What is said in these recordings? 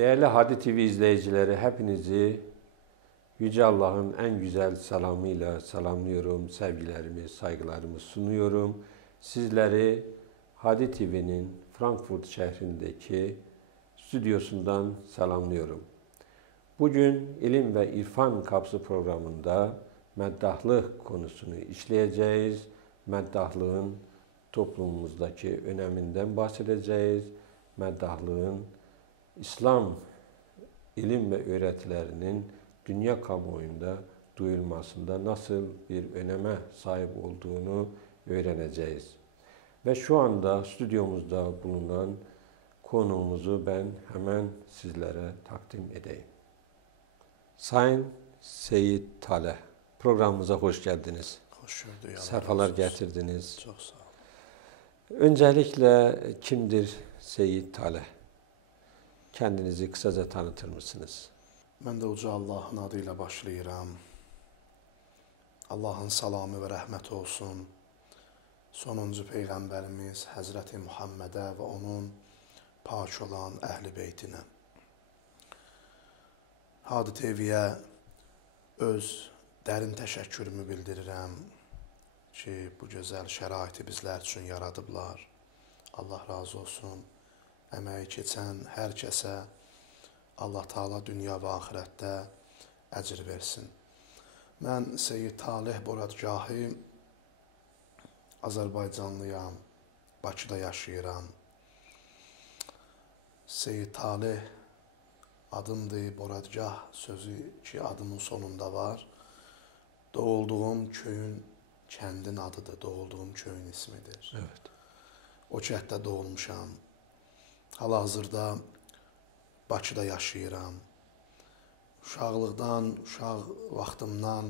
Değerli Hadi TV izleyicileri, hepinizi Yüce Allah'ın en güzel selamıyla selamlıyorum. Sevgilerimi, saygılarımı sunuyorum. Sizleri Hadi TV'nin Frankfurt şehrindeki stüdyosundan selamlıyorum. Bugün İlim ve İrfan Kapısı programında meddahlık konusunu işleyeceğiz. Meddahlığın toplumumuzdaki öneminden bahsedeceğiz. Meddahlığın İslam ilim ve öğretilerinin dünya kamuoyunda duyulmasında nasıl bir öneme sahip olduğunu öğreneceğiz. Ve şu anda stüdyomuzda bulunan konuğumuzu ben hemen sizlere takdim edeyim. Sayın Seyit Taleh, programımıza hoş geldiniz. Hoş gördük. Sefalar getirdiniz. Çok sağ olun. Öncelikle kimdir Seyit Taleh? Kendinizi kısaca tanıtır mısınız? Ben de Uca Allah'ın adıyla başlayıram. Allah'ın salamı ve rəhməti olsun. Sonuncu Peyğəmbərimiz Həzrəti Muhammedə və onun pak olan əhl-i beytinə. Hadi TV-yə öz dərin təşəkkürümü bildirirəm ki, bu gözəl şəraiti bizlər üçün yaradıblar. Allah razı olsun. Əməyi keçən hər kəsə Allah Taala dünya və axirətdə əcr versin. Mən Seyid Taleh Boradgahı Azərbaycanlıyam, Bakıda yaşayıram. Seyid Taleh adımdır, Boradgah sözü ki adımın sonunda var. Doğulduğum köyün, kəndin adıdır, doğulduğum köyün ismidir. Evet. O kənddə doğulmuşam. Hal-hazırda Bakıda yaşayıram. Uşaqlıqdan, uşaq vaxtımdan,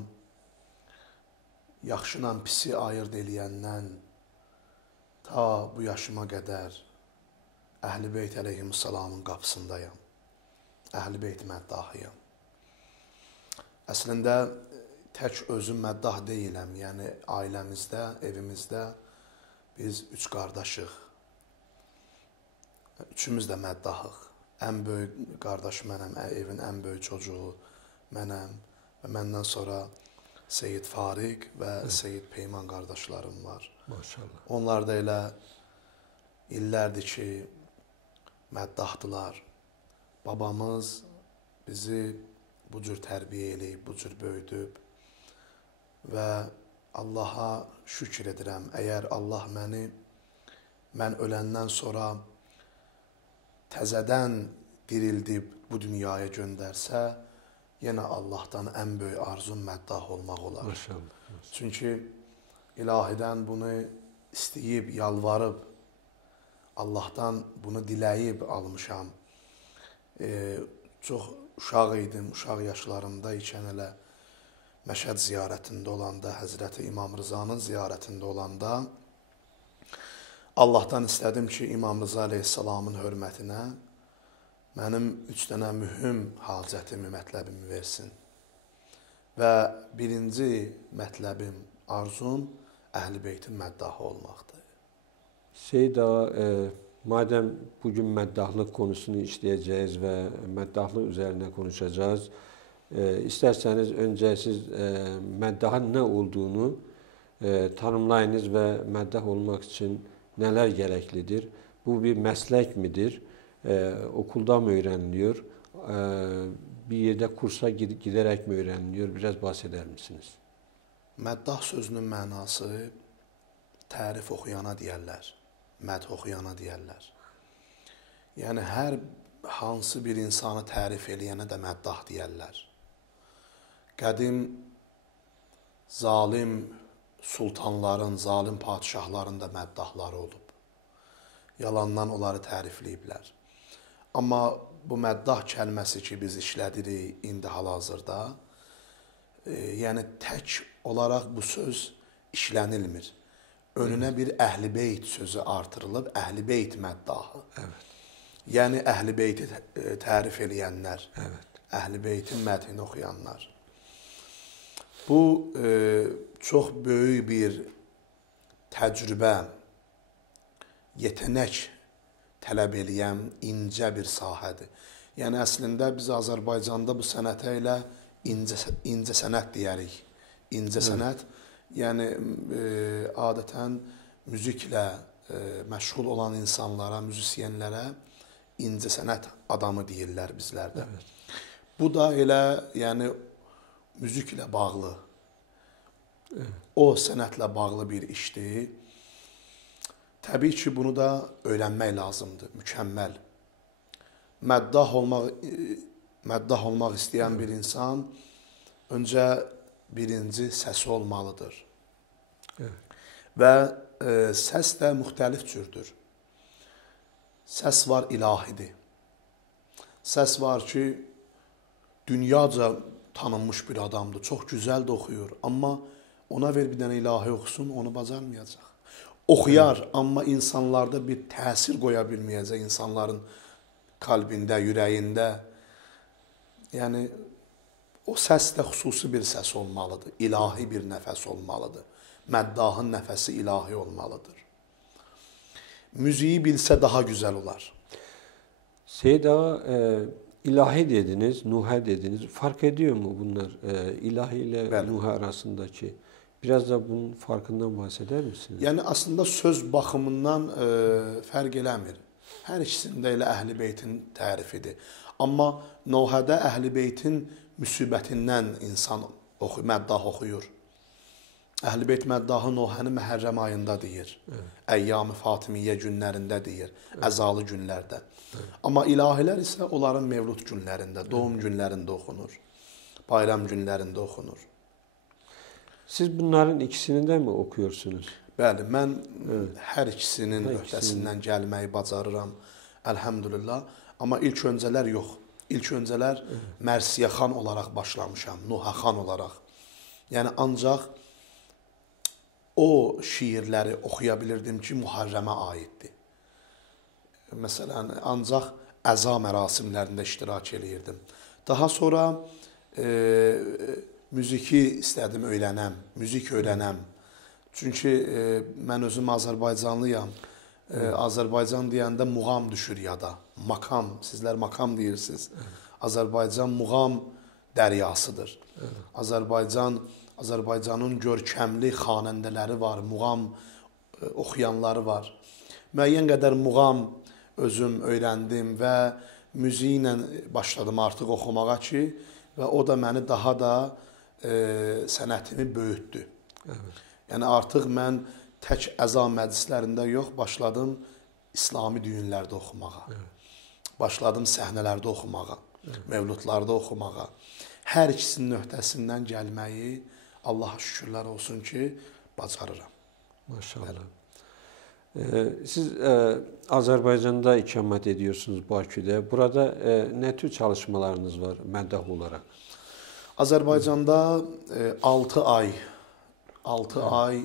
yaxşıla pisi ayırd eləyəndən ta bu yaşıma qədər Əhl-i Beyt əleyhissalamın qapısındayam. Əhl-i Beyt məddahıyam. Əslində tək özüm məddah deyiləm. Yəni ailəmizdə, evimizdə biz 3 qardaşıq. Üçümüz də məddahıq. Ən böyük qardaş mənəm, evin ən böyük çocuğu mənəm və məndən sonra Seyid Fariq və Seyid Peyman qardaşlarım var. Maşallah. Onlar da elə illərdir ki, məddahdılar. Babamız bizi bu cür tərbiyə eləyib, bu cür böyüdüb və Allaha şükür edirəm. Əgər Allah mən öləndən sonra təzədən dirildib bu dünyaya göndərsə, yenə Allahdan ən böyük arzum məddah olmaq olar. Maşallah. Çünki ilahidən bunu istəyib, yalvarıb, Allahdan bunu diləyib almışam. Çox uşaq idim, uşaq yaşlarında ikən elə Məşəd ziyarətində olanda, Həzrəti İmam Rızanın ziyarətində olanda Allahdan istədim ki, İmam Rıza əleyhissalamın hörmətinə mənim 3 dənə mühüm hacətimi, mətləbimi versin. Və birinci mətləbim, arzum Əhl-i Beytin məddahı olmaqdır. Seyid ağa, madem bugün meddahlıq konusunu işleyeceğiz ve meddahlıq üzerine konuşacağız, isterseniz önce siz meddahın ne olduğunu tanımlayınız ve meddah olmak için neler gereklidir? Bu bir meslek midir? Okulda mı öğreniliyor? Bir yerde kursa giderek mi öğreniliyor? Biraz bahseder misiniz? Məddah sözünün mənası tərif oxuyana deyərlər, məd oxuyana deyərlər. Yəni, hər hansı bir insanı tərif eləyənə də məddah deyərlər. Qədim zalim sultanların, zalim padişahların da məddahları olub. Yalandan onları tərifləyiblər. Amma bu məddah kəlməsi ki, biz işlədirik indi hal-hazırda, yəni tək olaraq bu söz işlənilmir. Önünə bir Əhl-i Beyt sözü artırılıb, Əhl-i Beyt məddahı. Evet. Yəni Əhl-i Beyti tərif eləyənlər, Evet. Əhl-i Beytin mədhini oxuyanlar. Bu çox böyük bir təcrübə, yetənək tələb eləyən incə bir sahədir. Yəni əslində biz Azərbaycanda bu sənətə elə incə sənət deyərik. İncə sənət, yəni adətən müziklə məşğul olan insanlara, müzisyenlərə incə sənət adamı deyirlər bizlərdə. Evet. Bu da elə, yəni müziklə bağlı, o sənətlə bağlı bir işdir. Təbii ki, bunu da öyrənmək lazımdır, mükəmməl. Məddah olmaq istəyən bir insan öncə birinci səsi olmalıdır. Evet. Və səs də müxtəlif cürdür. Səs var ilahidir. Səs var ki, dünyaca tanınmış bir adamdır, çox gözəl də oxuyur. Amma ona ver bir dənə ilahi oxusun, onu bacarmayacaq. Oxuyar, amma insanlarda bir təsir qoya bilməyəcək, insanların qalbində, ürəyində. Yəni, o səs də xüsusi bir səs olmalıdır, ilahi bir nəfəs olmalıdır. Məddahın nəfəsi ilahi olmalıdır. Müziği bilsə daha gözəl olar. Seyid Ağa, ilahi dediniz, nuhə dediniz. Fark ediyor mu bunlar ilahi ilə nuhə arasındakı? Biraz da bunun farkından bahseder misiniz? Yəni, aslında söz baxımından fərq eləmir. Hər ikisində elə Əhl-i Beytin tərifidir. Amma nuhədə Əhl-i Beytin müsibətindən insan məddah oxuyur. Əhl-i Beyt məddahı Nuhəni Məhərrəm ayında deyir. Əyyam-ı Fatimiyyə günlərində deyir. Əzalı günlərdə. Amma ilahilər isə onların mevlud günlərində, doğum günlərində oxunur. Bayram günlərində oxunur. Siz bunların ikisini də mi oxuyursunuz? Bəli, mən hər ikisinin öhdəsindən gəlməyi bacarıram. Əlhəmdülillah. Amma ilk öncələr yox. İlk öncələr Mərsiyəxan olaraq başlamışam. Nuhəxan olaraq. Yəni, ancaq o şiirləri oxuya bilirdim ki, Muharrəmə aiddir. Məsələn, ancaq əza mərasimlərində iştirak edirdim. Daha sonra müziki istədim öyrənəm, müzik öyrənəm. Çünki mən özüm Azərbaycanlıyam. Azərbaycan deyəndə muğam düşür yada. Makam, sizlər makam deyirsiniz. Azərbaycan muğam dəryasıdır. Azərbaycanın görkəmli xanəndələri var, muğam oxuyanları var. Müəyyən qədər muğam özüm öyrəndim və müziklə başladım artıq oxumağa ki, və o da məni daha da sənətimi böyütdü. Evet. Yəni artıq mən tək əza məclislərində yox, başladım İslami düyünlərdə oxumağa. Evet. Başladım səhnələrdə oxumağa, mevludlarda oxumağa. Hər ikisinin öhdəsindən gəlməyi Allaha şükürlər olsun ki, bacarıram. Maşallah. Siz Azərbaycanda ikamet ediyorsunuz Baküdə. Burada nə tür çalışmalarınız var məddah olaraq? Azərbaycanda 6 ay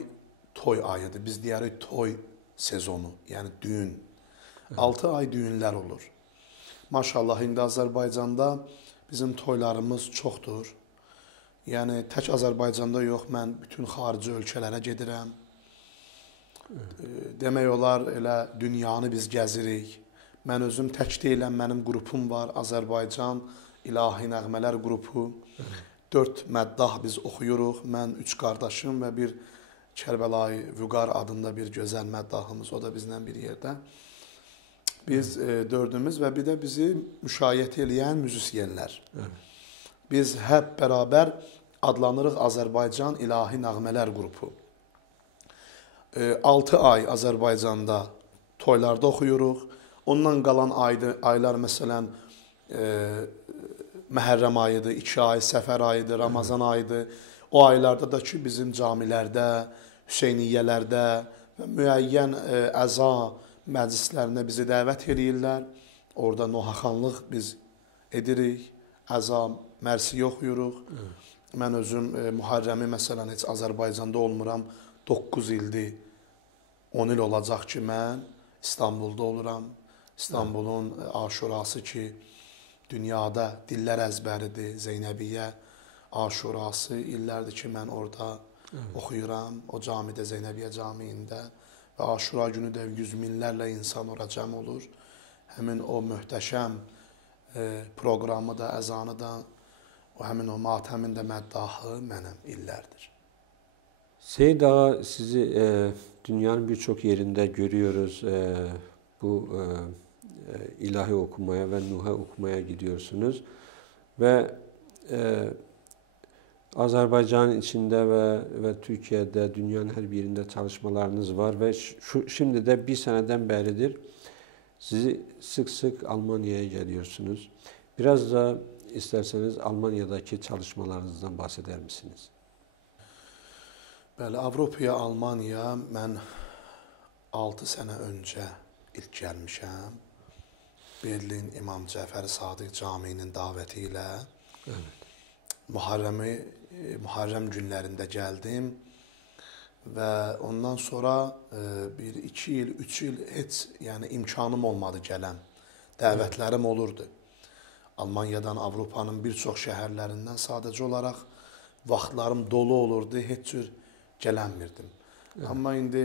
toy ayıdır. Biz deyərik toy sezonu, yəni düğün. 6 ay düğünlər olur. Maşallah, indi Azərbaycanda bizim toylarımız çoxdur. Yəni, tək Azərbaycanda yox, mən bütün xarici ölkələrə gedirəm. Demək olar, elə dünyanı biz gəzirik. Mən özüm tək deyiləm, mənim qrupum var, Azərbaycan İlahi Nəğmələr qrupu. 4 məddah biz oxuyuruq. Mən 3 qardaşım və bir Kərbəlayı Vüqar adında bir gözəl məddahımız, o da bizlə bir yerdə. Biz 4-ümüz və bir də bizi müşayiət eləyən müzisyenlər. Biz hep bərabər adlanırıq Azərbaycan İlahi Nəğmələr qrupu. 6 ay Azərbaycanda toylarda oxuyuruq. Ondan qalan aylar məsələn Məhərrəm ayıdır, 2 ay Səfər ayıdır, Ramazan ayıdır. O aylarda da ki, bizim camilərdə, Hüseyniyyələrdə və müəyyən əza məclislərinə bizi dəvət edirlər. Orada nohaxanlıq biz edirik, əza mərsiyə oxuyuruq. Mən özüm Muharrəmi məsələn heç Azərbaycanda olmuram, 9 ildir, 10 il olacaq ki, mən İstanbulda oluram. İstanbulun Aşurası ki, dünyada dillər əzbəridir, Zeynəbiyyə Aşurası. İllərdir ki, mən orada oxuyuram, o camidə, Zeynəbiyyə camiyində. Və Aşura günü də yüz minlərlə insan ora cəm olur. Həmin o möhtəşəm proqramı da, əzanı da, o həmin o matəmin də məddahı mənəm illərdir. Seyid Ağa, sizi dünyanın birçok yerinde görüyoruz. Bu ilahi okumaya ve Nuh'a okumaya gidiyorsunuz. Ve Azerbaycan'ın içinde ve Türkiye'de, dünyanın her bir yerinde çalışmalarınız var. Ve şimdi de bir seneden beridir sizi sık sık Almanya'ya geliyorsunuz. Biraz da isterseniz Almanya'daki çalışmalarınızdan bahseder misiniz? Bəli, Avropaya, Almaniya mən 6 sənə öncə ilk gəlmişəm. Berlin İmam Cəfər Sadiq Camiinin davəti ilə Muharrəm günlərində gəldim və ondan sonra bir 2 il, 3 il heç yəni imkanım olmadı gələm. Dəvətlərim olurdu. Almaniyadan, Avropanın bir çox şəhərlərindən sadəcə olaraq vaxtlarım dolu olurdu, heç cür gələnmirdim. Amma indi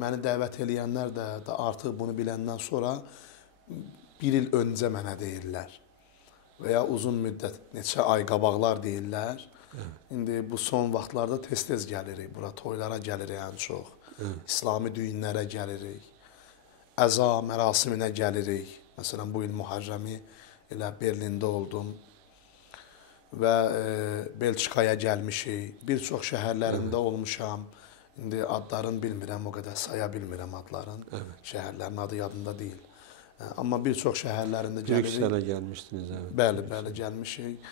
məni dəvət eləyənlər də artıq bunu biləndən sonra bir il öncə mənə deyirlər və ya uzun müddət, neçə ay qabaqlar deyirlər. İndi bu son vaxtlarda tez-tez gəlirik, bura toylara gəlirik ən çox, İslami düyünlərə gəlirik, əza mərasiminə gəlirik. Məsələn, bu il Muharrəmi elə Berlində oldum və Belçikaya gəlmişik, bir çox şəhərlərində olmuşam. İndi adlarını bilmirəm, o qədər saya bilmirəm adların, şəhərlərin adı yadında deyil. Amma bir çox şəhərlərində gəlirik. Brükselə gəlmişdiniz, evet. Bəli, bəli, gəlmişik.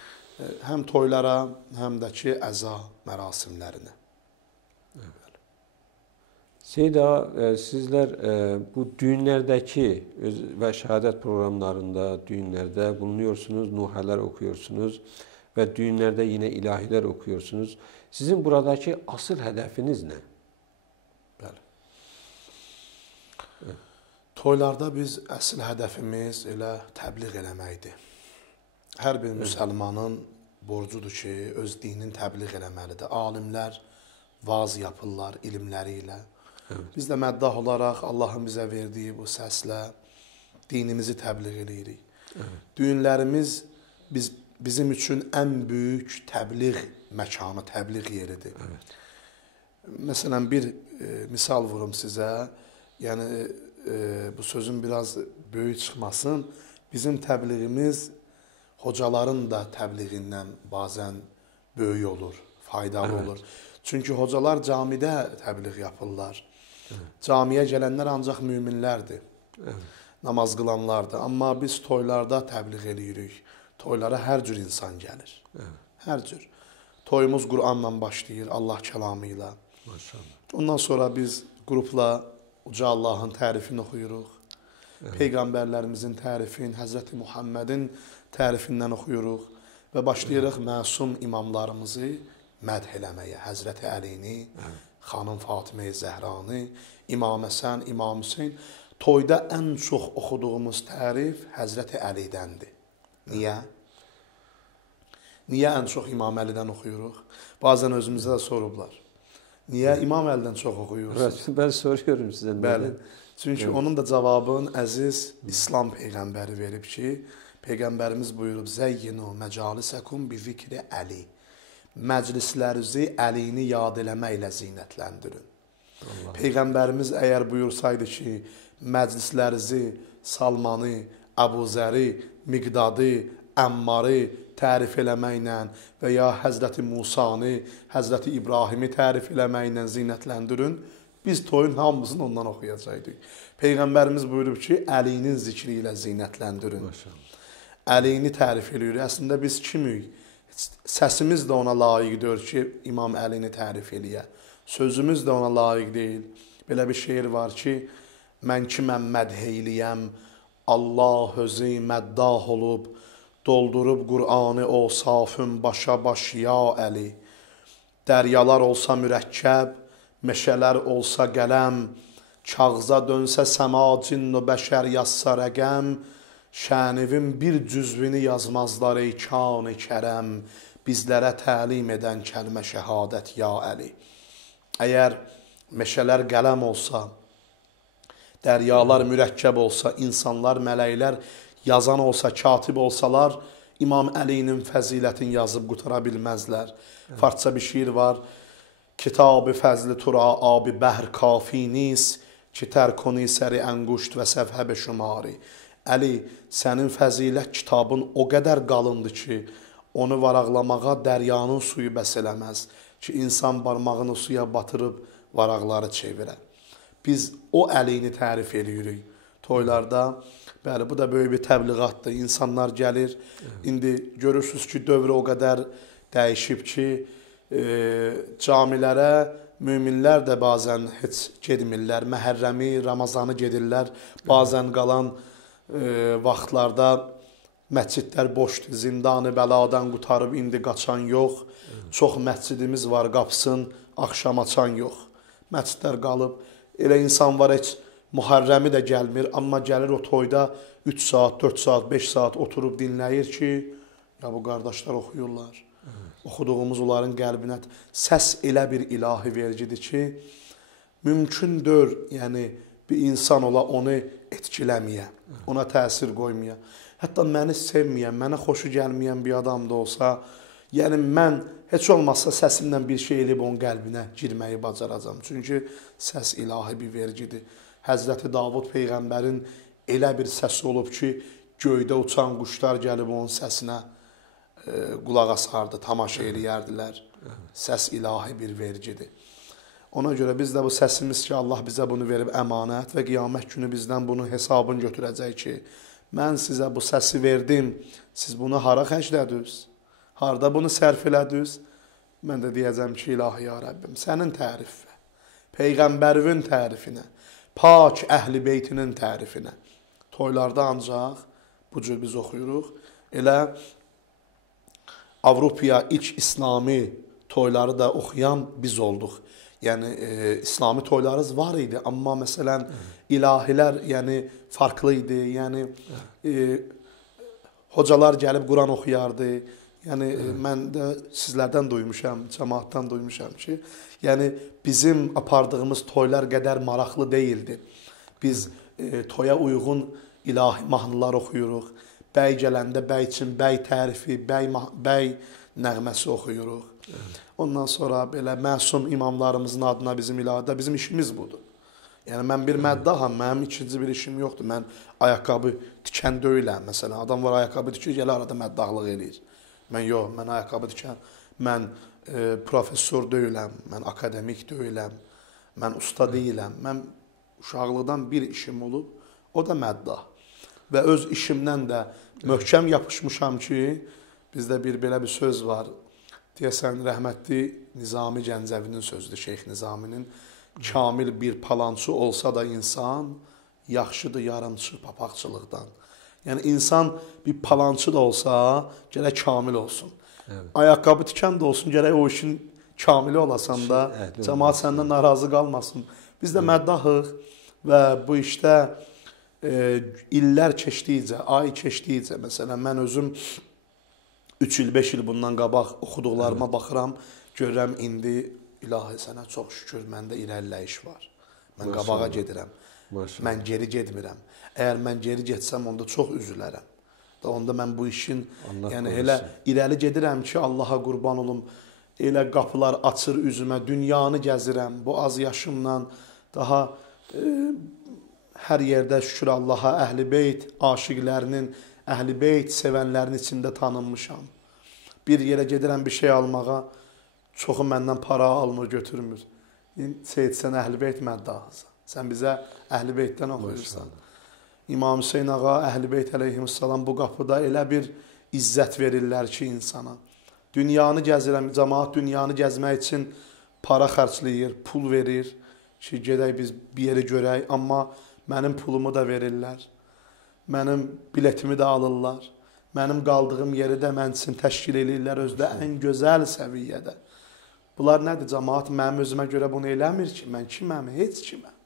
Həm toylara, həm də ki, əza mərasimlərinə. Seyid Ağa, sizler bu düğünlerdeki ve şehadet programlarında, düğünlerde bulunuyorsunuz, nuhalar okuyorsunuz ve düğünlerde yine ilahiler okuyorsunuz. Sizin buradaki asıl hedefiniz ne? Bəli. Toylarda biz əsl hədəfimiz elə təbliğ eləməkdir. Hər bir müsəlmanın borcudur ki, öz dinini təbliğ eləməlidir. Alimlər vaaz yapırlar ilimləri ilə. Biz də məddah olaraq Allahın bizə verdiyi bu səslə dinimizi təbliğ edirik. Düyünlərimiz bizim üçün ən böyük təbliğ məkanı, təbliğ yeridir. Məsələn, bir misal vurum sizə. Yəni, bu sözün biraz böyük çıxmasın. Bizim təbliğimiz hocaların da təbliğindən bazən böyük olur, faydalı olur. Çünki hocalar camidə təbliğ yapırlar. Camiyə gələnlər ancaq müminlərdir, namaz qılanlardır. Amma biz toylarda təbliğ edirik. Toylara hər cür insan gəlir, hər cür. Toyumuz Qur'anla başlayır, Allah kəlamı ilə. Ondan sonra biz qrupla Uca Allahın tərifini oxuyuruq. Peyğəmbərlərimizin tərifini, Həzrəti Muhammedin tərifindən oxuyuruq və başlayırıq məsum imamlarımızı mədh eləməyə. Həzrəti Əlini, xanım Fatimə-i Zəhranı, İmam Həsən, İmam Hüseyn. Toyda ən çox oxuduğumuz tərif Həzrəti Əlidəndir. Niyə? Niyə ən çox İmam Əlidən oxuyuruq? Bazən özümüzdə də sorublar. Niyə İmam Əlidən çox oxuyuyorsunuz? Ben soruyorum sizə. Bəli. Çünki onun da cavabını əziz İslam Peyğəmbəri verib ki, Peyğəmbərimiz buyurub, Zəyyinu məcalisəkum bi zikri Əli. Məclislərinizi Əlini yad eləməklə zinətləndirin. Peyğəmbərimiz əgər buyursaydı ki, məclislərinizi Salmanı, Əbu Zəri, Miqdadı, Əmmarı tərif eləməklə və ya Həzrəti Musanı, Həzrəti İbrahimi tərif eləməklə zinətləndirin, biz toyun hamısını ondan oxuyacaqdıq. Peyğəmbərimiz buyurub ki, Əlinin zikri ilə zinətləndirin. Əlini tərif eləyirik. Əslində biz kimik? Səsimiz də ona layiqdir ki, İmam Əlini tərif eləyə. Sözümüz də ona layiq deyil. Belə bir şeir var ki, mən kiməm mədh eyləyəm, Allah özü məddah olub, doldurub Qur'anı o safın başa baş ya Əli. Dəryalar olsa mürəkkəb, meşələr olsa qələm, kağıza dönsə səma, cinn və bəşər yazsa rəqəm, şənivin bir cüzvini yazmazlar ey kan-ı kərəm, bizlərə təlim edən kəlmə şəhadət ya Əli. Əgər meşələr qələm olsa, dəryalar mürəkkəb olsa, insanlar, mələklər yazan olsa, katib olsalar, İmam Əlinin fəzilətini yazıb qutara bilməzlər. Farsça bir şiir var. Kitab-ı fəzli tura abi bəhr kafi nis, ki tərkoni səri ənguşt və səfhəb şumari. Əli, sənin fəzilət kitabın o qədər qalındır ki, onu varaqlamağa dəryanın suyu bəs eləməz ki, insan barmağını suya batırıb varaqları çevirə. Biz o Əlini tərif edirik toylarda. Bəli, bu da böyük bir təbliğatdır. İnsanlar gəlir. İndi görürsünüz ki, dövr o qədər dəyişib ki, camilərə müminlər də bazən heç gedmirlər. Məhərrəmi, Ramazanı gedirlər. Bazən qalan vaxtlarda məscidlər boşdur. Zindanı bəladan qutarıb indi qaçan yox. Çox məscidimiz var, qapısın axşam açan yox. Məscidlər qalıb. Elə insan var, heç Muharrəmi də gəlmir, amma gəlir o toyda 3 saat, 4 saat, 5 saat oturub dinləyir ki, ya bu qardaşlar oxuyurlar. Oxuduğumuz onların qəlbinə səs elə bir ilahi vericidir ki, mümkündür, yəni bir insan ola onu etkiləməyə, ona təsir qoymaya. Hətta məni sevməyən, mənə xoşu gəlməyən bir adam da olsa, yəni mən heç olmazsa səsimlə bir şey eləyib onun qəlbinə girməyi bacaracam. Çünki səs ilahi bir vericidir. Həzrəti Davud Peyğəmbərin elə bir səsi olub ki, göydə uçan quşlar gəlib onun səsinə qulaq asardı, tamaşa eləyərdilər. Səs ilahi bir vericidir. Ona görə biz də bu səsimiz ki, Allah bizə bunu verib əmanət və qiyamət günü bizdən bunun hesabını götürəcək ki, mən sizə bu səsi verdim, siz bunu hara xərclədiniz? Harada bunu sərf elədiniz? Mən də deyəcəm ki, ilahi ya Rəbbim, sənin tərifə, Peyğəmbərin tərifinə, pak əhl-i beytinin tərifinə. Toylarda ancaq bu cür biz oxuyuruq. Elə Avropaya ilk İslami toyları da oxuyan biz olduq. Yəni İslami toylarımız var idi, amma məsələn ilahilər yəni farklı idi. Yəni hocalar gəlib Quran oxuyardı. Yəni mən də sizlərdən duymuşam, cəmaatdan duymuşam ki, yəni bizim apardığımız toylar qədər maraqlı deyildi. Biz toya uyğun ilahi mahnılar oxuyuruq. Bəy gələndə bəy üçün bəy tərifi, bəy nəğməsi oxuyuruq. Ondan sonra belə məsum imamlarımızın adına bizim ilahidə bizim işimiz budur. Yəni mən bir məddaham, mənim ikinci bir işim yoxdur. Mən ayaqqabı tikən deyiləm. Məsələn, adam var ayaqqabı tikir, gələ arada məddahlıq eləyir. Mən yox, mən ayaqqabı tikən, mən professor deyiləm, mən akademik deyiləm, mən usta deyiləm. Mən uşaqlıqdan bir işim olub, o da məddah. Və öz işimdən də möhkəm yapışmışam ki, bizdə bir belə bir söz var. Deyəsən, rəhmətli Nizami Gəncəvinin sözüdür, Şeyx Nizaminin. Kamil bir palançı olsa da insan, yaxşıdır yarımçı papaqçılıqdan. Yəni, insan bir palançı da olsa, gərək kamil olsun. Evet. Ayaqqabı tikən də olsun, gərək o işin kamili olasan da, cəmaat səndən narazı qalmasın. Biz də məddahıq və bu işdə illər keçdikcə, ay keçdikcə, məsələn, mən özüm 3 il, 5 il bundan qabaq oxuduqlarıma baxıram, görürəm indi ilahi sənə çox şükür, məndə irəliləyiş var. Mən qabağa gedirəm, mən geri getmirəm. Əgər mən geri getsəm, onda çox üzülərəm. Onda mən bu işin, yəni elə irəli gedirəm ki, Allaha qurban olum, elə qapılar açır üzümə, dünyanı gəzirəm, bu az yaşımla daha hər yerdə şükür Allaha, Əhl-i Beyt, aşiqlərinin, Əhl-i Beyt sevənlərin içində tanınmışam. Bir yerə gedirəm bir şey almağa, çoxu məndən para almır, götürmür. Seyid, sən Əhl-i Beyt məddahısan. Sən bizə Əhl-i Beytdən oxuyursan. İmam Hüseyin ağa, Əhl-i Beyt əleyhissalam bu qapıda elə bir izzət verirlər ki insana. Dünyanı gəzirəm, cəmaat dünyanı gəzmək üçün para xərcləyir, pul verir ki, gedək biz bir yeri görək, amma mənim pulumu da verirlər. Mənim biletimi də alırlar. Mənim qaldığım yeri də mən üçün təşkil edirlər özdə ən gözəl səviyyədə. Bunlar nədir? Cəmaat mənim özümə görə bunu eləmir ki, mən kiməm? Heç kiməm.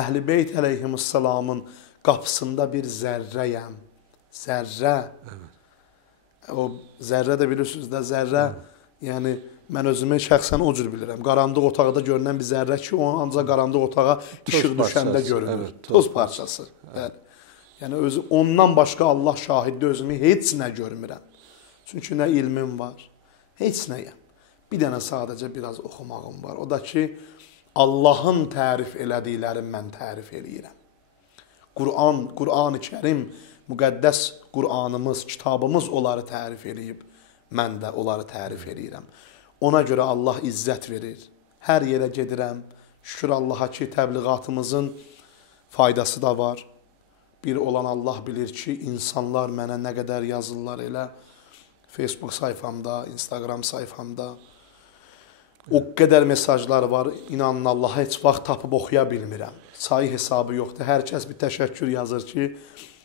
Əhl-i Beyt əleyhissalamın qapısında bir zərrəyəm. Zərrə. O zərrə də bilirsiniz də, zərrə, yəni mən özümü şəxsən o cür bilirəm. Qarandıq otaqda görünən bir zərrə ki, o ancaq qarandıq otağa işıq düşəndə görünür. Toz parçası. Bəli. Yəni özü ondan başqa Allah şahiddir, özümü heç nə görmürəm. Çünki nə ilmim var, heç nəyəm. Bir dənə sadəcə biraz oxumağım var. O da ki, Allahın tərif elədiklərini mən tərif eləyirəm. Qur'an-ı Kərim, müqəddəs Qur'anımız, kitabımız onları tərif eləyib. Mən də onları tərif eləyirəm. Ona görə Allah izzət verir. Hər yerə gedirəm. Şükür Allaha ki, təbliğatımızın faydası da var. Bir olan Allah bilir ki, insanlar mənə nə qədər yazırlar elə Facebook sayfamda, Instagram sayfamda. O qədər mesajlar var, inanın Allaha heç vaxt tapıb oxuya bilmirəm. Sayı hesabı yoxdur. Hər kəs bir təşəkkür yazır ki,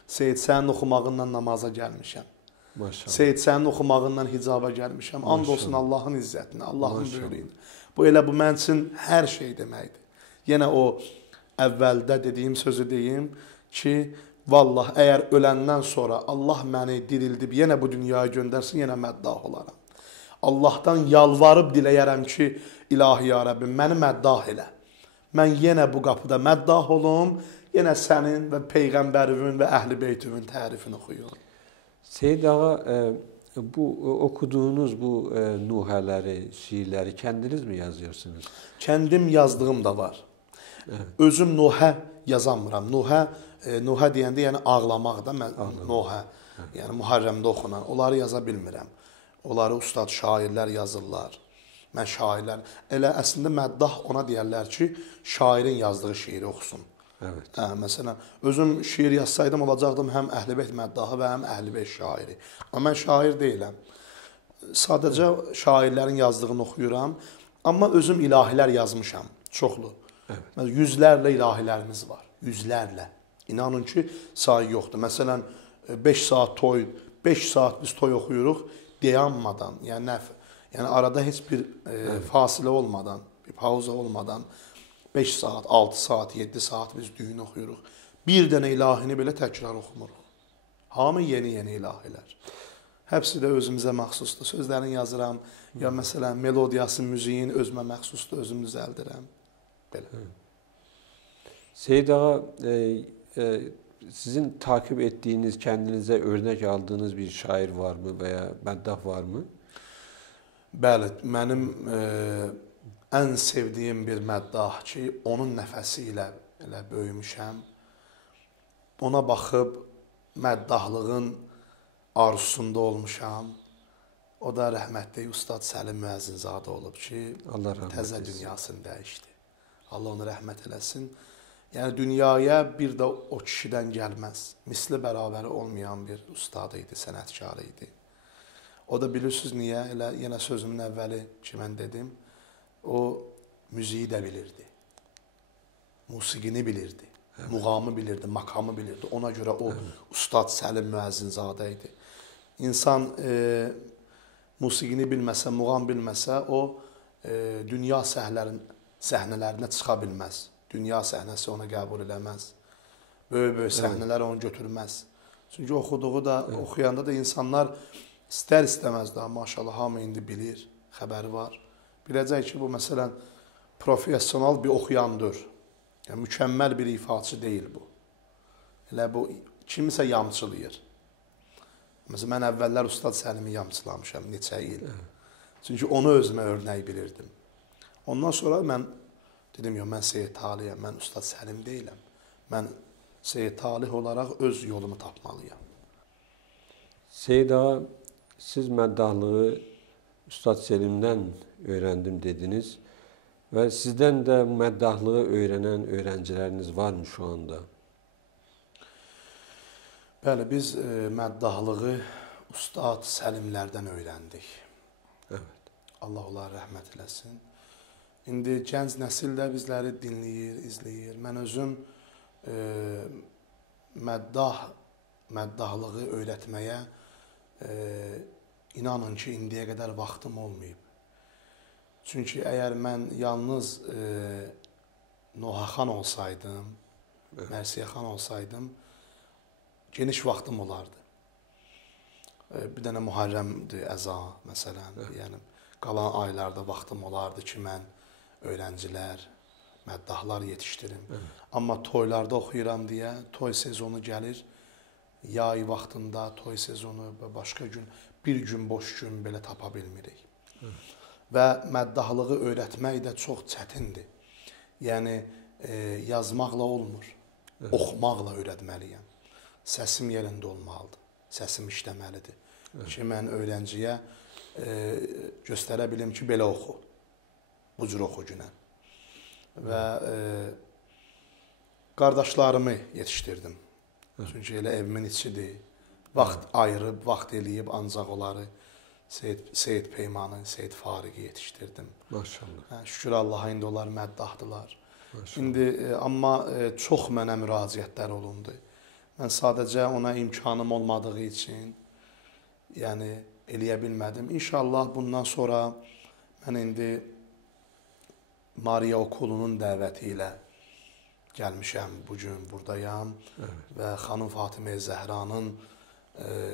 Seyid sənin oxumağınla namaza gəlmişəm. Maşallah. Seyid sənin oxumağınla hicaba gəlmişəm. And olsun Allahın izzətinə, Allahın böyüklüyünə. Bu mən üçün hər şey deməkdir. Yenə o əvvəldə dediyim sözü deyim ki, vallah əgər öləndən sonra Allah məni dirildib, yenə bu dünyaya göndərsin, yenə məddah olaram. Allahdan yalvarıb diləyərəm ki, ilahi ya Rəbbim, məni məddah elə. Mən yenə bu qapıda məddah olum, yenə sənin və Peyğəmbərimin və Əhl-i Beytimin tərifini oxuyurum. Seyid ağa, bu okuduğunuz bu nuhələri, şiirləri kəndiniz mi yazıyorsunuz? Kendim yazdığım da var. Evet. Özüm nuhə yazamıram. Nuhə deyəndə yəni ağlamaq da mən nuhə, yəni Muharrəmdə oxunan, onları yaza bilmirəm. Onları ustad şairlər yazırlar. Mən şairlər, elə əslində məddah ona deyərlər ki, şairin yazdığı şeiri oxusun. Evet. Məsələn, özüm şiir yazsaydım olacaqdım həm Əhl-i Beyt məddahı və həm Əhl-i Beyt şairi. Amma mən şair deyiləm. Sadəcə şairlərin yazdığını oxuyuram. Amma özüm ilahilər yazmışam, çoxlu. Evet. Yüzlərlə ilahilərimiz var, yüzlərlə. İnanın ki, sayı yoxdur. Məsələn, 5 saat toy, 5 saat biz toy oxuyuruq, dayanmadan, yəni arada heç bir fasilə olmadan, bir pauza olmadan 5 saat, 6 saat, 7 saat biz düyün oxuyuruq. Bir dənə ilahini belə təkrar oxumuruq. Hamı yeni-yeni ilahilər. Həpsi də özümüzə məxsusdur. Sözlərini yazıram, ya məsələn, melodiyası, müziyin özümə məxsusdur, özüm düzəldirəm. Belə. Seyid ağa, sizin takip ettiğiniz, kendinize örnek aldığınız bir şair var mı veya məddah var mı? Bəli, mənim ən sevdiyim bir məddah ki, onun nəfəsi ilə böyümüşəm. Ona baxıb məddahlığın arzusunda olmuşam. O da rəhmətli Ustad Səlim Müəzzinzadə olub ki, təzə dünyasını dəyişdi. Allah onu rəhmət eləsin. Yəni dünyaya bir də o kişidən gəlməz. Misli bərabəri olmayan bir ustad idi, sənətkar idi. O da bilirsiniz niyə? Elə yenə sözümün əvvəli ki mən dedim, o müziği də bilirdi. Musiqini bilirdi. Muğamı bilirdi, makamı bilirdi. Ona görə o Ustad Səlim Müəzzinzadə idi. İnsan musiqini bilməsə, muğam bilməsə, o dünya səhnələrinə çıxa bilməz. Dünya səhnəsi onu qəbul eləməz. Böyük-böyük səhnələr onu götürməz. Çünki oxuduğu da, oxuyanda da insanlar istər-istəməz daha maşallah hamı indi bilir, xəbəri var. Biləcək ki, bu məsələn professional bir oxuyandır. Yəni, mükəmməl bir ifaçı deyil bu. Elə bu kimisə yamçılayır. Məsələn, mən əvvəllər Ustad Səlimi yamçılamışam neçə il. Çünki onu özümə örnək bilirdim. Ondan sonra mən dedim, yox, mən Seyid Talihəm, mən Ustad Səlim deyiləm. Mən Seyid Talih olaraq öz yolumu tapmalıyam. Seyid ağa, siz məddahlığı Ustad Səlimdən öyrəndim dediniz və sizdən də məddahlığı öyrənən öğrenciləriniz var mı şu anda? Bəli, biz məddahlığı Ustad Səlimlərdən öyrəndik. Evet. Allah onlara rəhmət eləsin. İndi gənc nəsil də bizləri dinləyir, izləyir. Mən özüm məddahlığı öyrətməyə inanın ki, indiyə qədər vaxtım olmayıb. Çünki əgər mən yalnız Nohaxan olsaydım, Mərsiyəxan olsaydım, geniş vaxtım olardı. Bir dənə Muharrəmdir, əza, məsələn. Yəni, qalan aylarda vaxtım olardı ki, mən öğrencilər, məddahlar yetişdirim. Amma toylarda oxuyuram deyə, toy sezonu gəlir, yay vaxtında, toy sezonu və başqa gün, bir gün boş gün belə tapa bilmirik. Və məddahlığı öyrətmək də çox çətindir. Yəni, yazmaqla olmur, oxumaqla öyrətməliyəm. Səsim yerində olmalıdır, səsim işləməlidir. Ki, mən öyrənciyə göstərə bilim ki, belə oxu, bu cür oxu günən. Və qardaşlarımı yetişdirdim. Çünki elə evimin içidir. Vaxt ayırıb, vaxt eləyib ancaq onları Seyid Peymanı, Seyid Fariqi yetişdirdim. Maşallah. Şükür Allaha, indi onlar məddahdılar. İndi, amma çox mənə müraciətlər olundu. Mən sadəcə ona imkanım olmadığı üçün, yəni, eləyə bilmədim. İnşallah bundan sonra mən indi Mariya Okulunun dəvəti ilə gəlmişəm, bugün buradayam və xanım Fatimə Zəhranın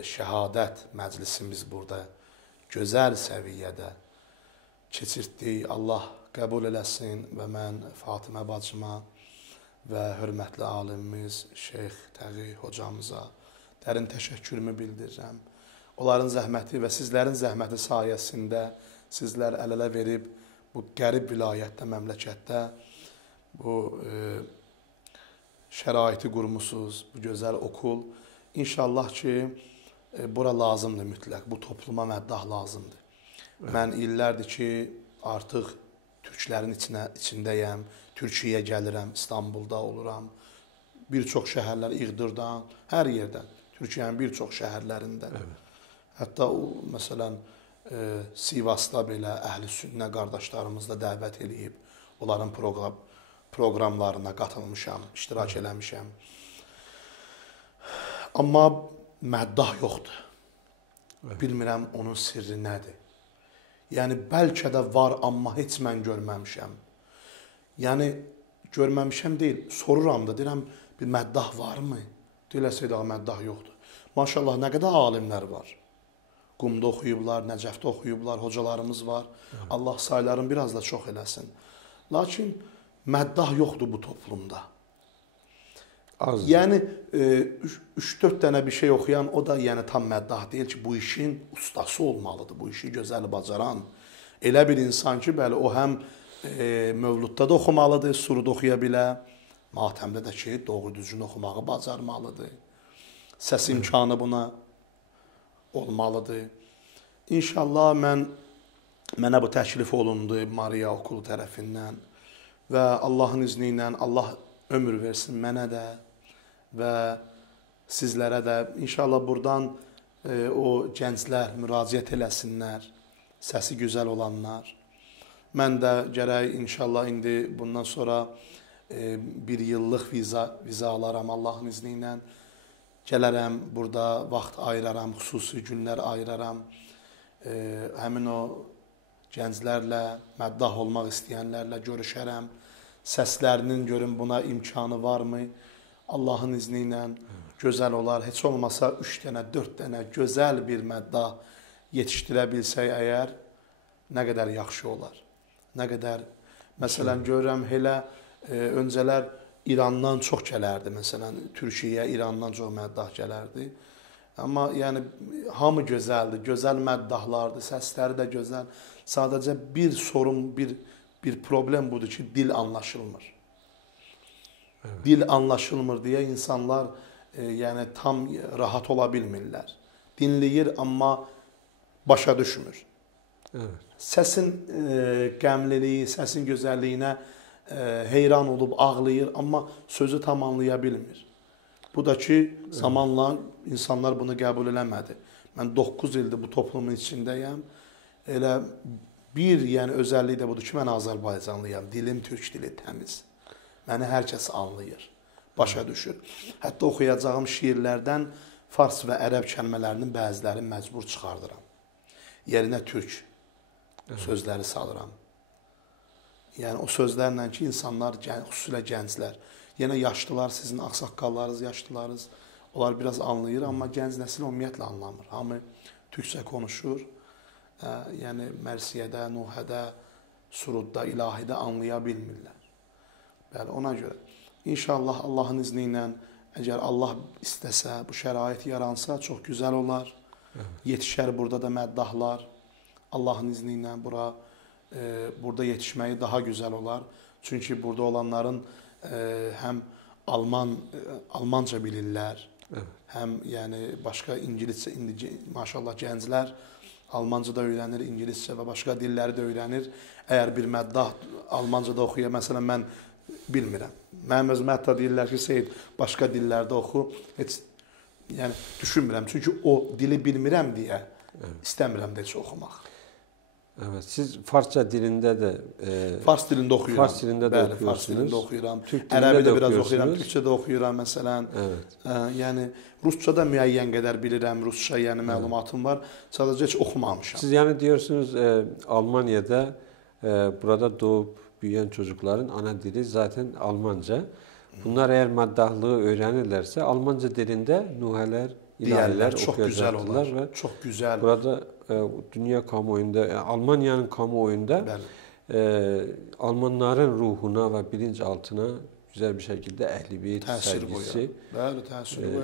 şəhadət məclisimiz burada gözəl səviyyədə keçirtdik. Allah qəbul eləsin və mən Fatimə bacıma və hörmətli alimimiz Şeyx Təği hocamıza dərin təşəkkürümü bildirirəm. Onların zəhməti və sizlərin zəhməti sayəsində sizlər əl-ələ verib bu qərib vilayətdə, məmləkətdə bu şəraiti qurmusunuz, bu gözəl okul. İnşallah ki, bura lazımdır mütləq, bu topluma məddah lazımdır. Mən illərdir ki, artıq türklərin içindəyəm, Türkiyəyə gəlirəm, İstanbulda oluram. Bir çox şəhərlər, İğdırdan, hər yerdən, Türkiyənin bir çox şəhərlərində. Hətta, məsələn, Sivasda belə əhl-i sünnə qardaşlarımızla dəvət edib, onların proqramlarına qatılmışam, iştirak eləmişəm. Amma məddah yoxdur. Bilmirəm onun sirri nədir. Yəni, bəlkə də var, amma heç mən görməmişəm. Yəni, görməmişəm deyil, soruram da, deyirəm, bir məddah varmı? Deyiləsəydi, məddah yoxdur. Maşallah, nə qədər alimlər var. Qumda oxuyublar, Nəcəfdə oxuyublar, hocalarımız var. Allah saylarını biraz da çox eləsin. Lakin məddah yoxdur bu toplumda. Az. Yəni, 3-4 dənə bir şey oxuyan, o da yəni tam məddah deyil ki, bu işin ustası olmalıdır, bu işi gözəl bacaran. Elə bir insan ki, bəli, o həm mövludda da oxumalıdır, surud oxuya bilə, matəmdə də ki, doğru düzgün oxumağı bacarmalıdır. Səs imkanı buna olmalıdır. İnşallah mənə bu təklif olundu Mariya Okulu tərəfindən və Allahın izni ilə Allah ömür versin mənə də və sizlərə də. İnşallah buradan o gənclər müraciət eləsinlər, səsi gözəl olanlar. Mən də gərək inşallah indi bundan sonra bir yıllıq viza alaram Allahın izni ilə. Gələrəm, burada vaxt ayıraram, xüsusi günlər ayıraram. Həmin o gənclərlə, məddah olmaq istəyənlərlə görüşərəm. Səslərinin görün buna imkanı varmı? Allahın izni ilə gözəl olar. Heç olmasa 3 dənə, 4 dənə gözəl bir məddah yetişdirə bilsək əgər, nə qədər yaxşı olar. Nə qədər, məsələn, görürəm, elə öncələr İrandan çox gələrdi, məsələn, Türkiyəyə İrandan çox məddah gələrdi. Amma yəni, hamı gözəldir, gözəl məddahlardır, səsləri də gözəl. Sadəcə bir sorun, bir problem budur ki, dil anlaşılmır. Evet. Dil anlaşılmır deyə insanlar yəni, tam rahat ola bilmirlər. Dinləyir, amma başa düşmür. Evet. Səsin qəmliliyi, səsin gözəlliyinə heyran olub, ağlayır, amma sözü tam anlaya bilmir. Bu da ki, zamanla insanlar bunu qəbul eləmədi. Mən 9 ildir bu toplumun içindəyəm. Elə bir yəni, özəlliyi də budur ki, mən Azərbaycanlıyam, dilim türk dili təmiz. Məni hər kəs anlayır, başa düşür. Hətta oxuyacağım şiirlərdən fars və ərəb kəlmələrinin bəzilərini məcbur çıxardıram. Yerinə türk sözləri salıram. Yəni, o sözlərlə ki, insanlar, xüsusilə gənclər, yenə yaşlılar, sizin ağsaqqallarınız, yaşlılarınız, onlar biraz anlayır, amma gənc nəsil ümumiyyətlə anlamır. Hamı türkcə konuşur, yəni Mərsiyədə, Nuhədə, Surudda, İlahidə anlaya bilmirlər. Bəli, ona görə, inşallah Allahın izni ilə Əgər Allah istəsə, bu şərait yaransa çox gözəl olar. Yetişər burada da məddahlar. Allahın izni ilə burada yetişməyi daha gözəl olar. Çünki burada olanların həm Almanca bilirlər, həm yəni başqa ingiliscə, indi maşallah gənclər Almanca da öyrənir, ingiliscə və başqa dilləri də öyrənir. Əgər bir məddah Almanca da oxuya, məsələn mən bilmirəm. Mənim özümə hətta deyirlər ki, Seyid başqa dillərdə oxu, heç yəni düşünmürəm. Çünki o dili bilmirəm deyə istəmirəm də heç oxumaq. Evet, siz Farsça dilində də Fars dilində oxuyuram. Fars dilində də oxuyursunuz. Fars dilində oxuyuram. Türk dilində Ərəbi də də biraz oxuyursunuz. oxuyuram, Türkçə də oxuyuram məsələn. Evet. Yəni Rusça da müəyyən qədər bilirəm, Rusça yəni məlumatım var. Sadəcə heç oxumamışam. Siz yəni diyorsunuz Almanya'da burada doğup büyüyen çocukların ana dili zaten Almanca. Bunlar eğer maddahlığı öğrenirlerse Almanca dilinde nuheler, ilahiler çok güzel okuyacaklar olar. ve Çok güzel. burada dünya kamuoyunda, yani Almanya'nın kamuoyunda Almanların ruhuna ve bilinçaltına güzel bir şekilde ehlibiyet sevgisi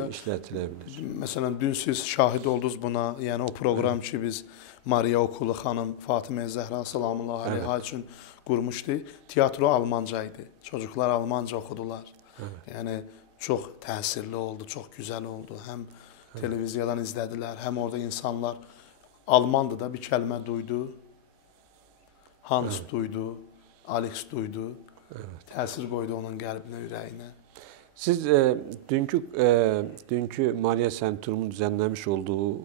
işletilebilir. Mesela dün siz şahit oldunuz buna. Yani o program ki biz Maria Okulu xanım, Fatimə Zəhra salamullahi aleyha üçün qurmuşdu. Tiyatro Almancaydı. Çocuklar Almanca oxudular. Yəni çox təsirli oldu, çox gözəl oldu. Həm televiziyadan izlədilər, həm orada insanlar Almandı da bir kəlmə duydu. Hans duydu, Alex duydu. Təsir qoydu onun qəlbinə, ürəyinə. Siz dünkü Maria Centrum'un düzenlemiş olduğu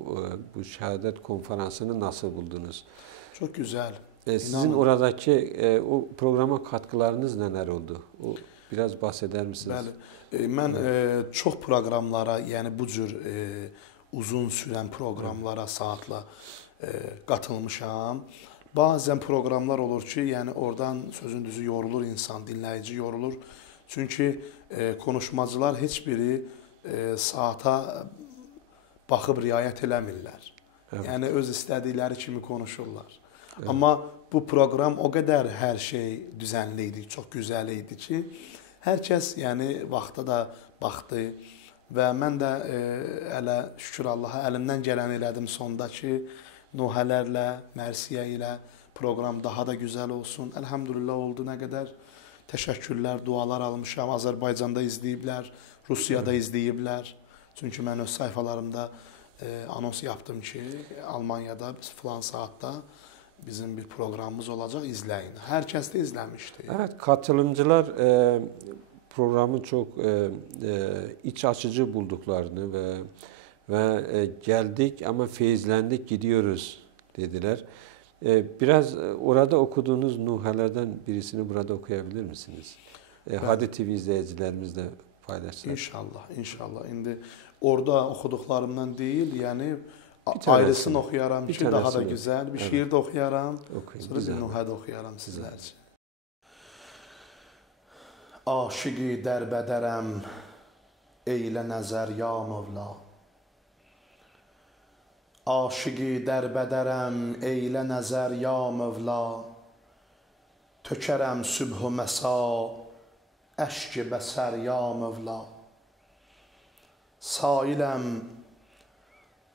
bu şehadet konferansını nasıl buldunuz? Çok güzel. Sizin oradaki o programa katkılarınız neler oldu? O biraz bahseder misiniz? Bəli. Mən çox proqramlara, yəni bu cür uzun sürən proqramlara saatla qatılmışam. Bəzən proqramlar olur ki, yəni oradan sözün düzü yorulur insan, dinləyici yorulur. Çünki konuşmacılar heç biri saata baxıb riayət eləmirlər. Yəni öz istədikləri kimi konuşurlar. Amma bu proqram o qədər hər şey düzənli idi, çox gözəl idi ki, hər kəs yəni vaxta da baxdı və mən də hələ şükür Allaha əlimdən gələni elədim sonda ki, Nuhələrlə, Mərsiyə ilə proqram daha da gözəl olsun. Əlhamdülillah oldu, nə qədər təşəkkürlər, dualar almışam. Azərbaycanda izləyiblər, Rusiyada izləyiblər. Çünki mən öz sayfalarımda anons yapdım ki, Almanyada filan saatda bizim bir proqramımız olacaq, izləyin. Hər kəs də izləmişdi. Evet, katılımcılar programı çok iç açıcı bulduklarını ve geldik ama feyizlendik, gidiyoruz dediler. Biraz orada okuduğunuz nuhelerden birisini burada okuyabilir misiniz? Hadi TV izleyicilerimizle paylaşsın. İnşallah, inşallah. İndi orada oxuduqlarımdan deyil, yəni ayrısını oxuyaram ki, daha da gözəl. Bir şiir də oxuyaram, sonra bir nuhə də oxuyaram sizlər üçün. Aşiqi dərbədərəm, eylə nəzər ya Mövla. Aşiqi dərbədərəm, eylə nəzər ya Mövla. Tökərəm sübh-u məsa, əşq-i bəsər ya Mövla.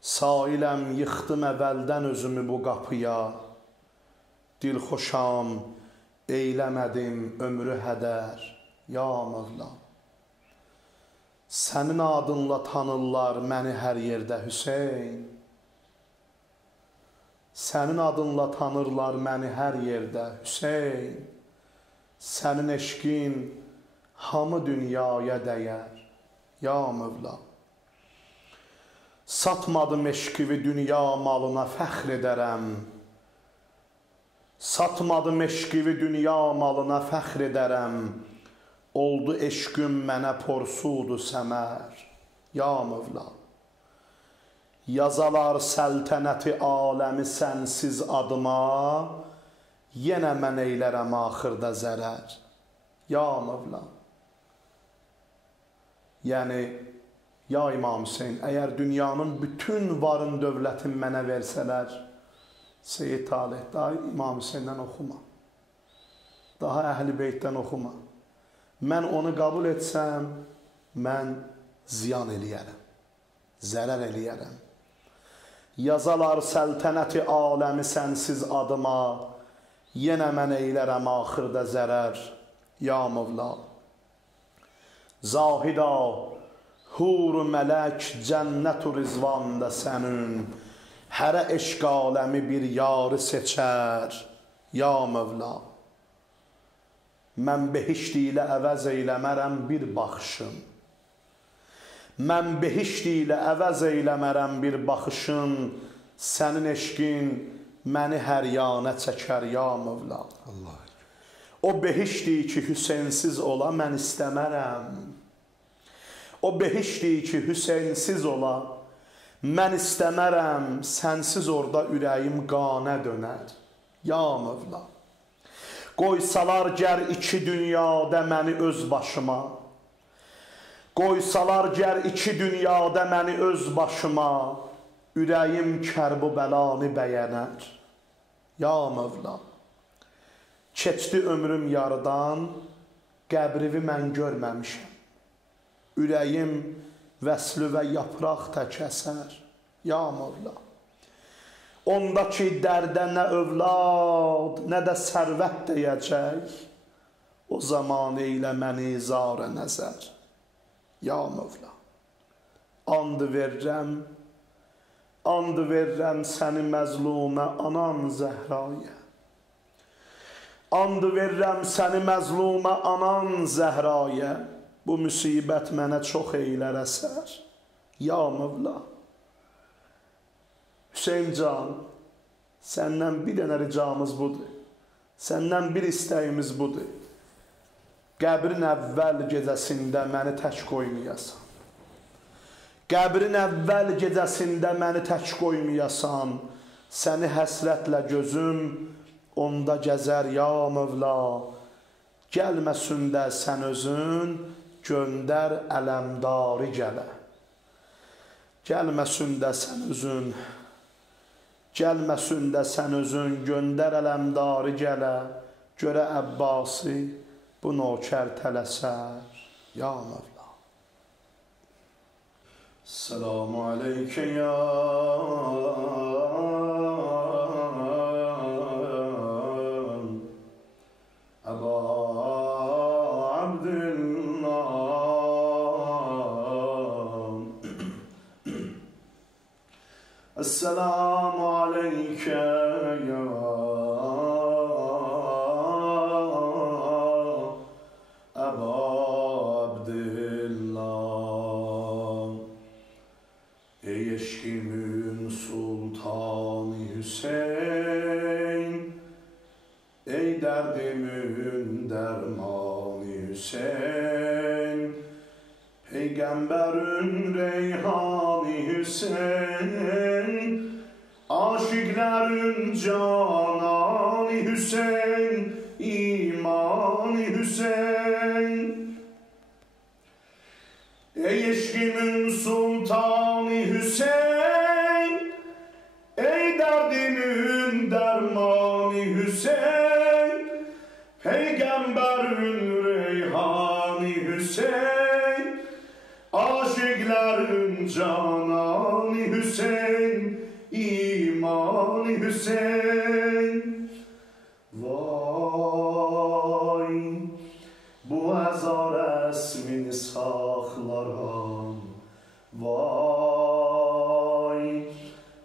Sailəm, yıxdım əvvəldən özümü bu qapıya. Dilxoşam, eyləmədim ömrü hədər, ya Mövla. Sənin adınla tanırlar məni hər yerdə Hüseyn. Sənin adınla tanırlar məni hər yerdə Hüseyn. Sənin eşqin hamı dünyaya dəyər, ya Mövla. Satmadım eşqivi dünya malına fəxr edərəm. Satmadım eşqivi dünya malına fəxr edərəm. Oldu eşqim mənə porsudu səmər, ya Mövla. Yazalar səltənəti aləmi sənsiz adıma, yenə mən eylərəm axırda zərər, ya Mövla. Yəni, ya İmam Hüseyin, əgər dünyanın bütün varın dövlətin mənə versələr, Seyyid Talih, daha İmam Hüseyndən oxuma, daha Əhl-i Beytdən oxuma. Mən onu qəbul etsəm, mən ziyan eləyərəm, zərər eləyərəm. Yazalar səltənəti aləmi sənsiz adıma, yenə mən eylərəm axırda zərər, ya Mövla. Zahida, hur-u mələk, cənnət-u rizvanda sənin, hərə eşq aləmi bir yarı seçər, ya Mövla. Mən behişt ilə əvəz eyləmərəm bir baxışın. Mən behişt ilə əvəz eyləmərəm bir baxışın, sənin eşqin məni hər yana çəkər, ya Mövla. Allah. O behiştdir ki, Hüseynsiz ola mən istəmərəm. O behiştdir ki, Hüseynsiz ola mən istəmərəm, sənsiz orada ürəyim qanə dönər, ya Mövla. Qoysalar gər iki dünyada məni öz başıma, qoysalar gər iki dünyada məni öz başıma, ürəyim kərb-u bəlanı bəyənər, ya Mövla. Keçdi ömrüm yarıdan, qəbrivi mən görməmişəm, ürəyim vəslü və yapraq tək əsər, ya Mövla. Ondakı dərdə nə övlad, nə də sərvət deyəcək, o zaman eylə məni zar-ı nəzər, ya Mövla. And verirəm səni məzlumə anan Zəhraya. And verirəm səni məzlumə anan Zəhraya, bu müsibət mənə çox eylər əsər, ya Mövla. Hüseyin can, səndən bir dənə ricamız budur, səndən bir istəyimiz budur. Qəbrin əvvəl gecəsində məni tək qoymayasan. Qəbrin əvvəl gecəsində məni tək qoymayasan, səni həsrətlə gözüm onda gəzər, ya Mövla. Gəlməsin də sən özün, göndər ələmdari gələ. Gəlməsin də sən özün, gəlməsin də sən özün, göndər ələmdarı gələ, görə Əbbasi bu nökər tələsər, ya Mövla. Selamu aleykə ya Əba Abdillah. Esselamu aleykə ya Əba Abdillah. Ey eşqimin sultanı Hüseyin, ey dərdimin dərmanı Hüseyin, Peygamberin reyhanı Hüseyin, aşıkların cananı Hüseyin, imanı Hüseyin. Ey eşkimin sultanı Hüseyin, ey derdimin dermanı Hüseyin, Peygamberin reyhanı Hüseyin, aşıkların cananı Hüseyin, imanı Hüseyin. Vay, bu azar esmini saxlaram, vay,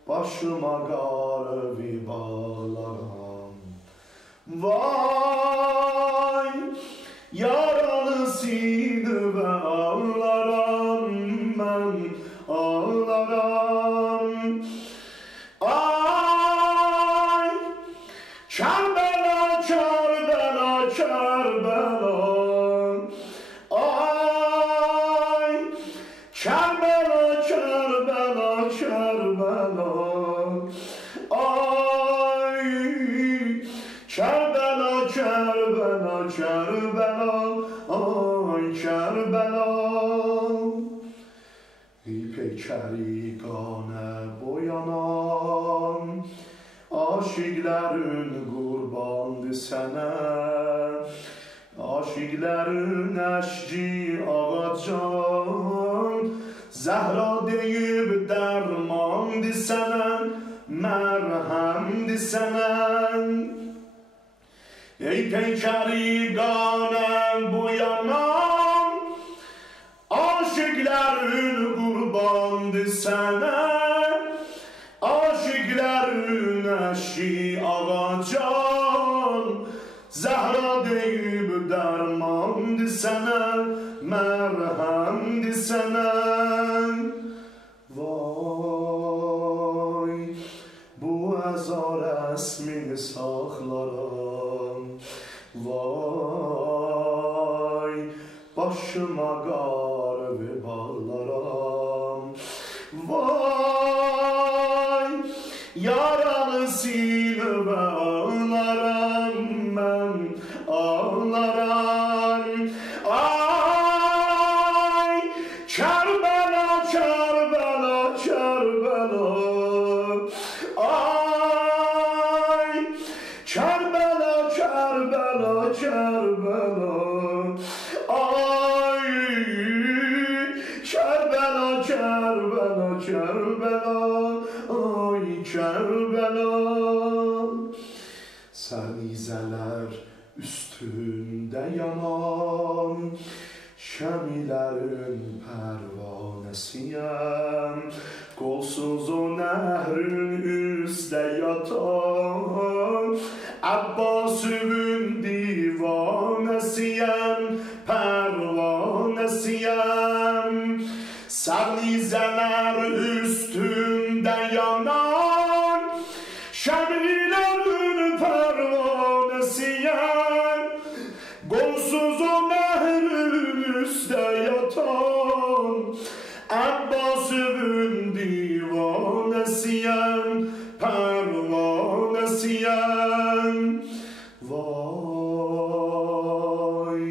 başıma qarıvi bağlaram, vay, yaralı sinir və ağlaram, mən ağlaram. Ay, Kərbela, Kərbela, Kərbela, ay, Kərbela, Kərbela, Kərbela, ay, Kərbela, Kərbela, Kərbela, ay, Kərbela. Peykəri qanə boyanan, aşiqlərin qurbandı sənə, aşiqlərin əşki ağacan, Zəhra deyib dərmandı sənə, mərhəmdi sənə. Ey peykəri qanəm bu yanam, aşıqlərin qurbandı sənə, aşıqlərin əşi ağacan. Zəhra deyib dərmandı sənə, mərhəmdi sənə. Vay, bu əzar əsmini saxlaram. Vay, başıma qarı bağlaram. Vay, yaralı silib ağlaram mən, ağlaram. Ay, Kərbəla, Kərbəla, Kərbəla. Ay, Kərbəla, Kərbəla, Kərbəla. Ay, Kərbəla, Kərbəla, Kərbəla. Ay, Kərbəla. Sənizələr üstündə yanan, şəmilərin pərvanəsiyəm. Qolsuz o nəhrin üstə yatan, Abbasın divanəsiyəm, pərvanəsiyəm. Sənizələr üstündə yanan, şəmilərin pərvanəsiyəm. Qolsuz o nəhrin üstə yatan, Abbasın divanəsiyəm, pərvanəsiyəm. Vay,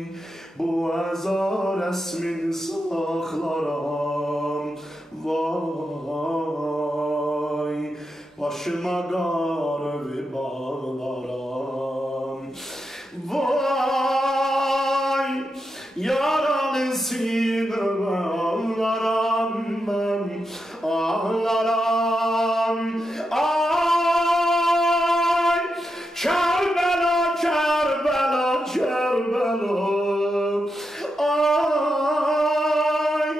bu əzar əsmini saxlaram. Vay, başıma qarı bağlaram. Vay, yaralı sinib ağlaram mən, ağlaram. Ay, Kərbəla, Kərbəla, Kərbəla. Ay,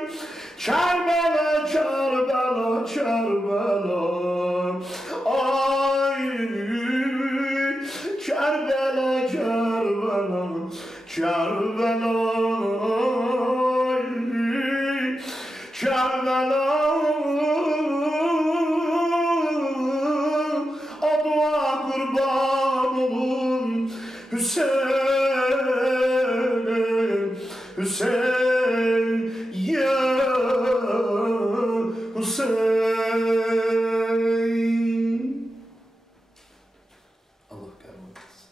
Kərbəla, Kərbəla, Kərbəla. Ay, Kərbəla, Kərbəla, Kərbəla. Kərbəla. Adına qurban olum Hüseyin, Hüseyin, ya Hüseyin. Allah qəbul etsin.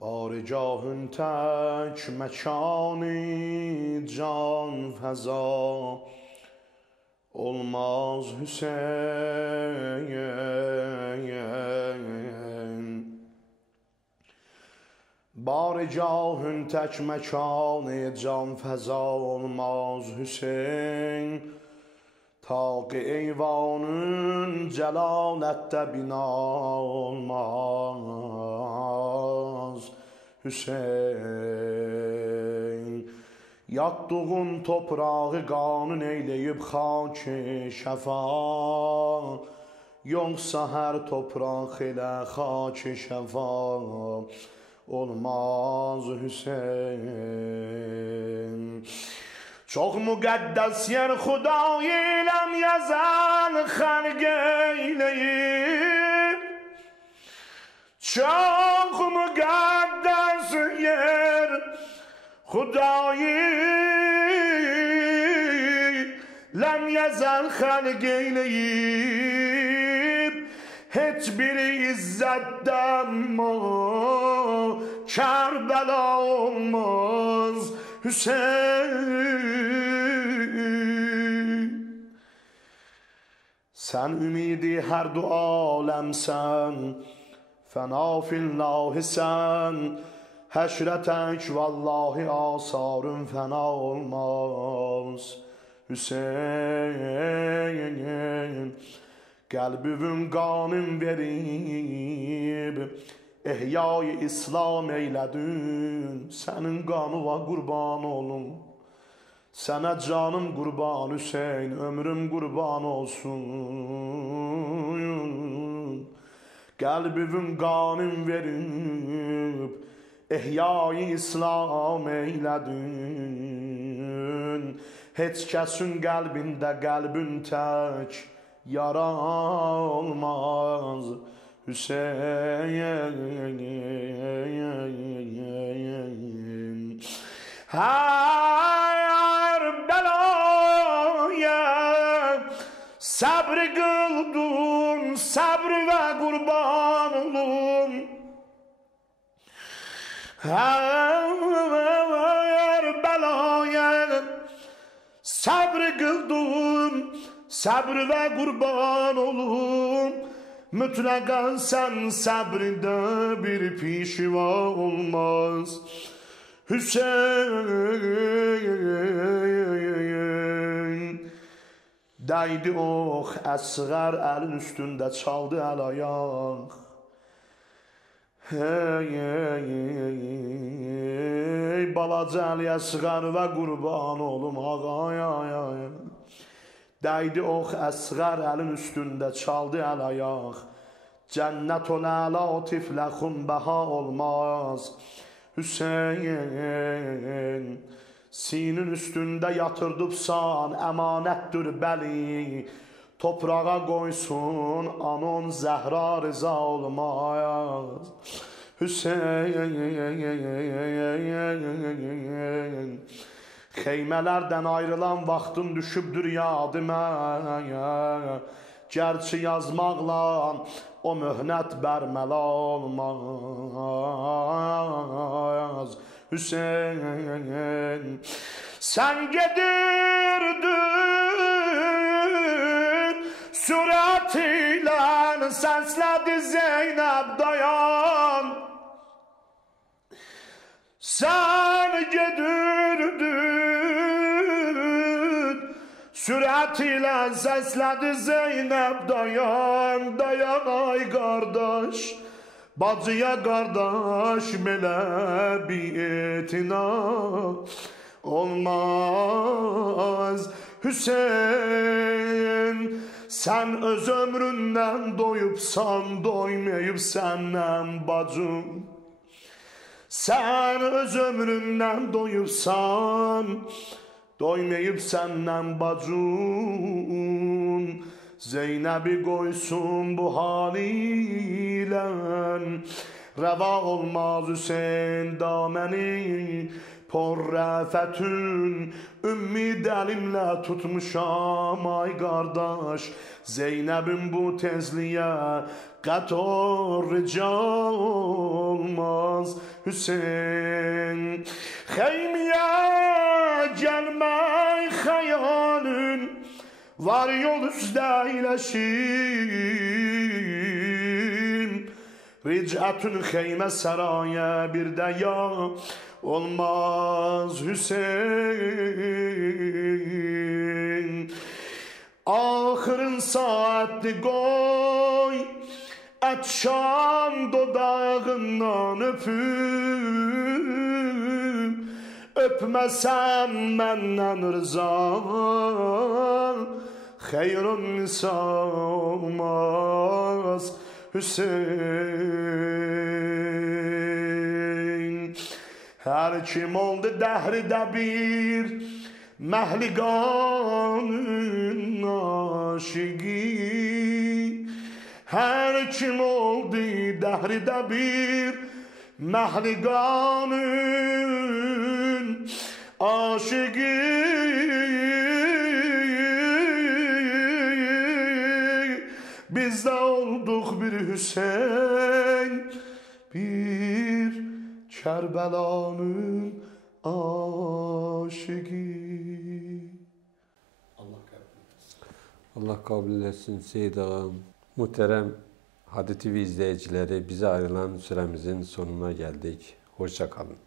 Barigahın tək məkani can fəza olmaz Hüseyin. Barigahın tək məkani can fəza olmaz Hüseyin. Ta ki eyvanın celalette bina olmaz Hüseyin. Yattığın toprağı qanun eyleyip xaki şəfa, yoksa her toprak ile xaki şəfa olmaz Hüseyin. Çok müqəddəs yer Xudayı ləm yazan xalq eyleyib. Çok müqəddəs yer Xudayı ləm yazan xalq eyleyib. Heç bir izzətdən Kərbəla olmaz Hüseyin. Sen ümidi her du alemsen, fena fillahi sen, Həşrətək vallahi asarın fəna olmaz. Hüseyin qəlbivin qanın verib, ehyayı İslam eylədin, sənin qanıva qurban olun. Sənə canım qurban Hüseyin, ömrüm qurban olsun. Qəlbivin qanın verib, ehyayı İslam eylədin. Heç kəsin qəlbində qəlbin tək yara olmaz. Hüseyin hər bəlaya səbr qıldın, səbr və qurban olun. Hər bəlaya səbr qıldın, səbr və qurban olun. Mütləqən sən səbrində bir pişiva olmaz. Hüseyin dəydi ox əsğər əlin üstündə çaldı əl ayaq. Hey balaca əli əsğər və qurban olum ağaya. Dəydi ox əsğər əlin üstündə çaldı əl ayaq. Cənnət ol əla tifləxun bəha olmaz. Hüseyin sinin üstündə yatırdıbsan əmanətdir bəli. Toprağa qoysun anon Zəhra rıza olmaz. Hüseyin xeymələrdən ayrılan vaxtın düşübdür yadımə. Gerçi yazmaqla o möhnət bərməla olmaz. Hüseyin sən gedirdin sürət ilə səslədi Zeynəb dayan. Sən gedirdin sürət ilə səslədi Zeynəb dayan. Dayan ay qardaş, bacıya qardaş belə bir etina olmaz. Hüseyin sən öz ömründən doyubsan, doymayıb səndən bacım. Sən öz ömründən doyubsan, doymayıb səndən bacım. Zeynəbi qoysun bu halilə, rəva olmaz Hüseyin daməni. Porrəfətün ümmid əlimlə tutmuşam ay qardaş. Zeynəbin bu tezliyə qator rica olmaz. Hüseyin xeymiyə gəlmək xəyalın var yol üstə iləşim. Ricətün xeymə səraya bir də ya olmaz Hüseyin. Axırın saatli qoy ətşam dodağından öpüb. Öpməsəm məndən rıza xeyrun nisa olmaz Hüseyin. Hər kim oldu dəhridə bir məhliqanın aşıqi. Hər kim oldu dəhridə bir məhliqanın aşıqi. Biz də olduq bir Hüseyin, bir Kərbəlanın aşıqi. Allah kabul etsin Seyid ağam. Muhterem Hadi TV izleyicileri, bize ayrılan süremizin sonuna geldik. Hoşça kalın.